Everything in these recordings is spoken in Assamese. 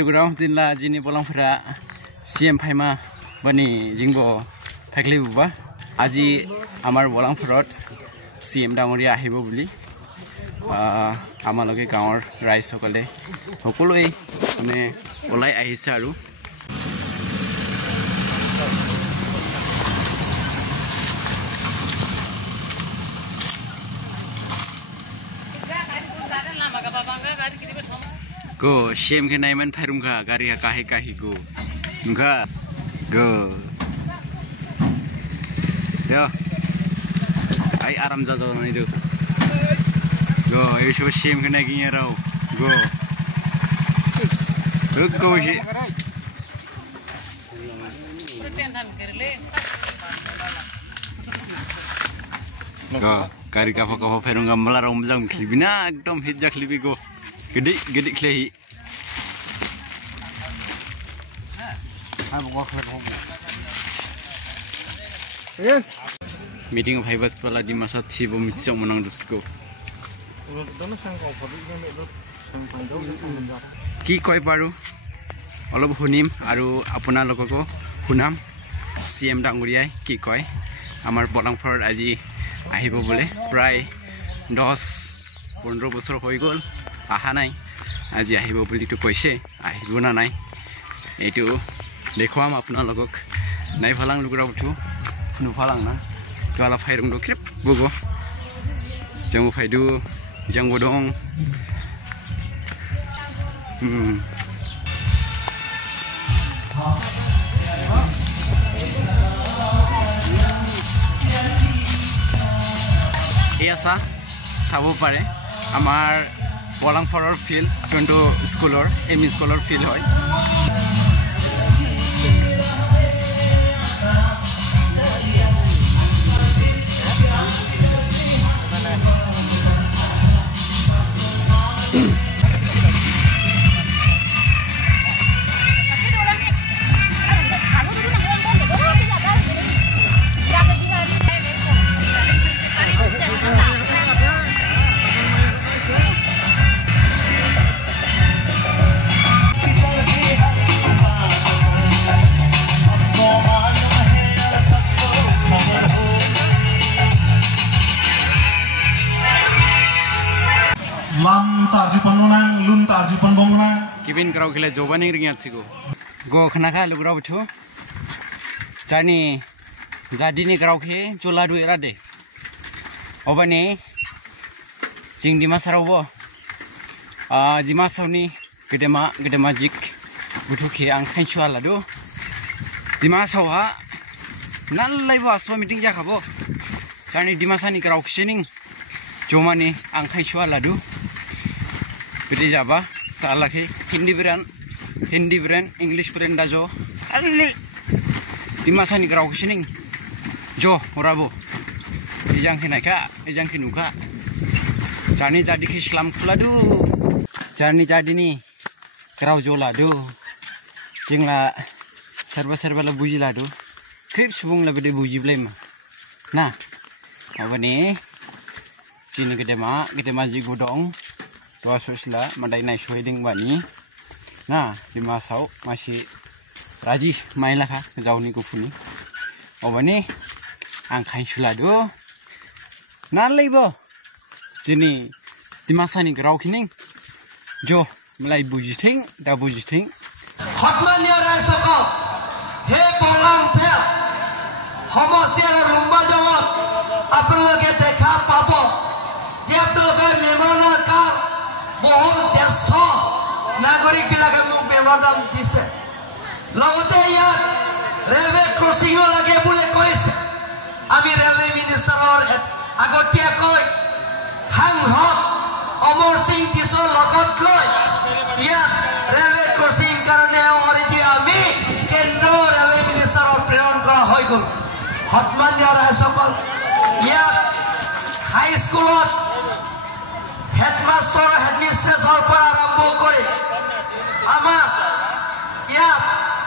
lugurau dinla jini bolongfra CM phaima bani jingbo phakli buba aji amar bolongfrot CM damoria ahibo buli amaloke gaor rai sokale hokoloi মানে ওলাই আহিছে আৰু go shame ke naiman pharumga gari ha kahi go nga go yo ai aram ja do nai do go yo sho shame ke nai gi rao go go shi go gari ka fa pharumga mala rom jam khibina ekdom hit ja khibi go gede klehi meeting of Hivas pala di masa thibo mitso monang dusko ki koi paru olob hunim aru apuna lokoko hunam CM danguriai ki koi amar bolangphor aji ahibo bole prai 10-15 বছর হই গল আহা নাই আজি আহিব বুলি তো কইছে আহিব না নাই এইটো দেখুৱাম আপোনালোকক নাই ফলাং লুগুৰা উঠো ফুনু ফলাং না কালা ফাইৰং দ ক্ৰিপ বগো জংবো ফাইদু জংবো দং এসা চাবো পাৰে আমাৰ বলাংফৰৰ ফিল্ড যোনটো স্কুলৰ এম স্কুলৰ ফিল্ড হয় lun tarjupan bongna kibin kraw khile jobani ringyat sigo go khana kha lugra uthu jani jadini kraw khe chola du era de obani jingdima sarawo jima sauni gedema jik uthu khe ang khainchu aladu dima sawa nallai ba aswa meeting ja khabo jani dimasani kraw khining jomani ang khainchu aladu Bidi jaba salah ke Hindi brand English brand dah jo kali di masa ni kerau kesening jo orabu ejang kenaka ejang kenuka jani jadi ke Islam kuladu jani jadi ni kerau jo ladu jengla serba la buji ladu krip subung la bede buji blem nah apa ni sini gede ma ji gudong Tua sosla mandai nai sohiding bani na di masau masih raji main lah kah jauh ni kufuni obani angkai sulado nalai bo sini di masa ni gerau kining jo mulai bujiting dah bujiting hotman ya rasoko he bolang pel homo siara rumba jawab apa lagi dekha pabo jab doga memona ka বহু জ্যেষ্ঠ নাগরিক বিলাকে মোক মেমোরান্ডাম দিছে লগতে ইয়াত ৰেলৱে ক্ৰছিং লাগে বুলি কৈছে আমি ৰেলৱে মিনিষ্টাৰৰ আগতীয়াকৈ হাংহক অমৰ সিং কিশোৰ লগত লৈ ইয়াত ৰেলৱে ক্ৰছিং কাৰণে অৰিতি আমি কেন্দ্ৰ ৰেলৱে মিনিষ্টাৰৰ প্ৰেৰণ কৰা হৈ গ'ল হতমান্দিয়া ৰাইজসকল ইয়াত হাই স্কুলত Headmaster or headmistress or Parambo Kore. Ama ya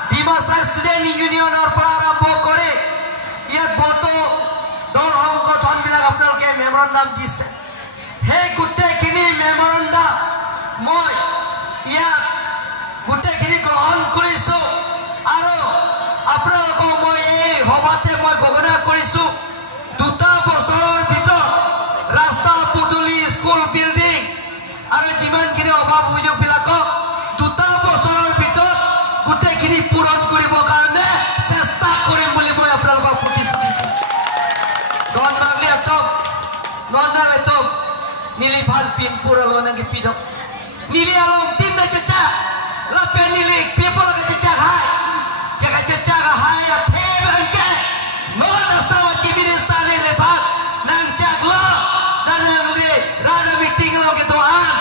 Dimasa Student Union or Parambo Kore. Ya boto dor hongko thon bilang apnal ke memorandum dise. Hey kutte kini memorandum moi ya গোটেইখিনি গ্ৰহণ কৰিছো আৰু আপোনালোকক মই এই সভাতে মই ঘোষণা কৰিছো 2 বছৰৰ ভিতৰত ৰাস্তা পদূলি স্কুল বিল্ডিং আৰু যিমানখিনি অভাৱ অভিযোগবিলাকক 2 বছৰৰ ভিতৰত গোটেইখিনি পূৰণ কৰিবৰ কাৰণে চেষ্টা কৰিম বুলি মই আপোনালোকক প্ৰতিশ্ৰুতি দিছো don magli atop non na letop nilipan pin pura lo nang gipidok nili along tim na chacha la pen nili people ka chacha hai ka chacha ka hai a theben ke no na sawa chibine stane le phat nang chak lo danang le rada meeting lo ke doan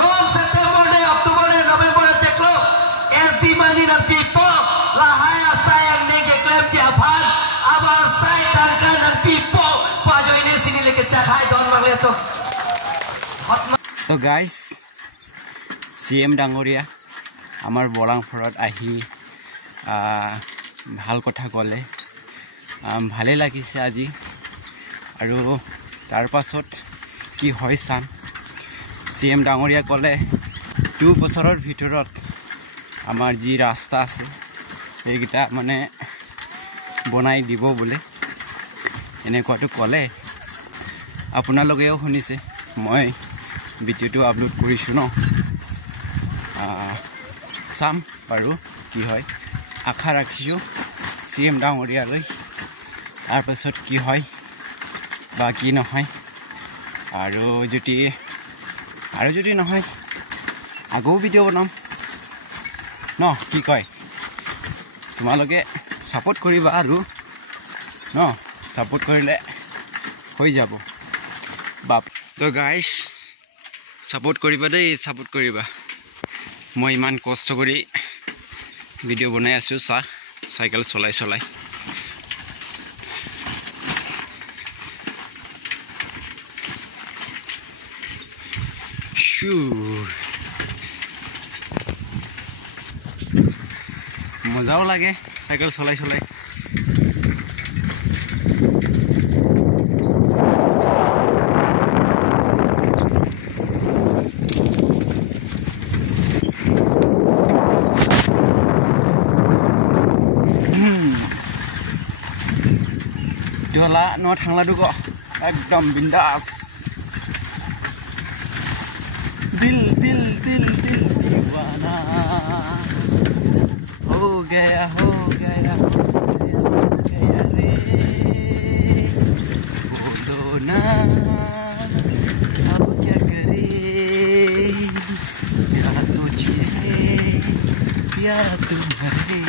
non september ne october ne november ne chek lo sd mani na people la hai a sayang ne ke claim ti afan aba sai tangkan na people তো গাইজ CM ডাঙৰীয়া আমাৰ বৰাংপুৰত আহি ভাল কথা ক'লে ভালে লাগিছে আজি আৰু তাৰ পাছত কি হয় চাম CM ডাঙৰীয়া ক'লে 2 বছৰৰ ভিতৰত আমাৰ যি ৰাস্তা আছে এইকেইটা মানে বনাই দিব বুলি এনেকুৱাটো ক'লে আপোনালোকেও শুনিছে মই ভিডিঅ'টো আপলোড কৰিছোঁ ন চাম বাৰু কি হয় আশা ৰাখিছোঁ CM ডাঙৰীয়ালৈ তাৰপাছত কি হয় বা কি নহয় আৰু যদি নহয় আগেও ভিডিঅ' বনাম ন কি কয় তোমালোকে ছাপোৰ্ট কৰিবা আৰু ন ছাপোৰ্ট কৰিলে হৈ যাব বাপ তো গাইজ ছাপোৰ্ট কৰিবা দেই ছাপোৰ্ট কৰিবা মই ইমান কষ্ট কৰি ভিডিঅ' বনাই আছোঁ চাইকেল চলাই মজাও লাগে চাইকেল চলাই Dola no thangla dugo ekdom bindas dil दीवाना हो गया रे बोलो ना अब क्या करे प्यार तुझे प्यार तुम्हारे